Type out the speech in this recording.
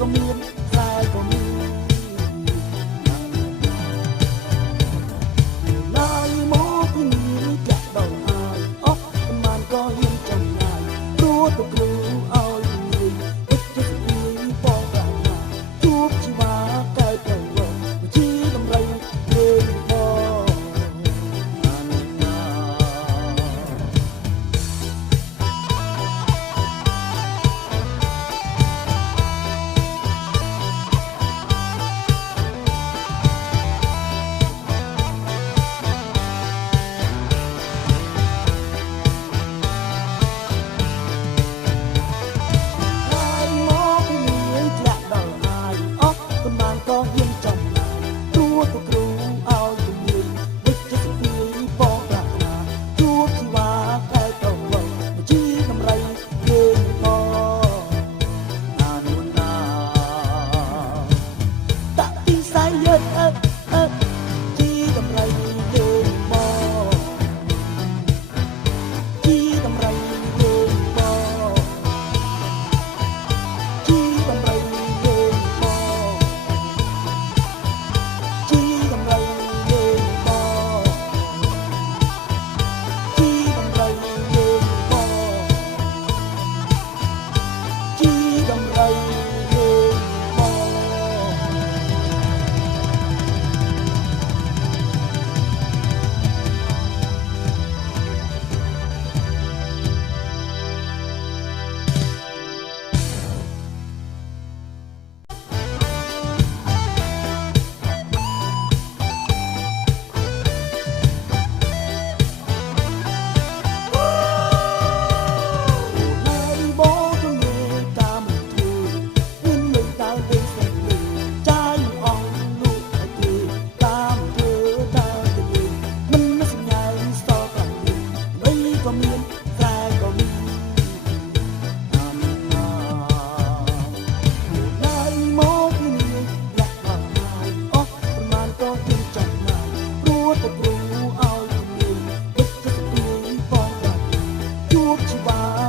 ก็មានខ្សែក៏មានឡាយមកពីនេះចាក់ដល់ហើយអស់ប្រមាណក៏ហ៊ានចំណាយព្រោះទៅគ្រូឲ្យលួយវិទ្យាស្ត្រីបងប្រាថ្នាជួបជីវ៉ាកែប្រវត្តិវិជាតម្រៃលេងបងក៏ហ៊ានចំណាយព្រោះទៅគ្រូឲ្យជំនួយវិទ្យាស្ត្រីបងប្រាថ្នាជួបជីវ៉ាកែប្រវត្តិវិជាតម្រៃលេងបងណានួនណាតាក់ទីសាយយឺតជីតម្រៃលេងបងជីតម្រៃលេងបងជីតម្រៃលេងបងជីតម្រៃលេងបងជីតម្រៃលេងបងជីតម្រៃលេងបងក៏មានខ្សែក៏មានឡាយមកពីនេះលាក់ដល់ហើយអស់ប្រមាណក៏ហ៊ានចំណាយព្រោះទៅគ្រូឲ្យជំនួយវិទ្យាស្ត្រីបងប្រាថ្នាជួបជីវ៉ា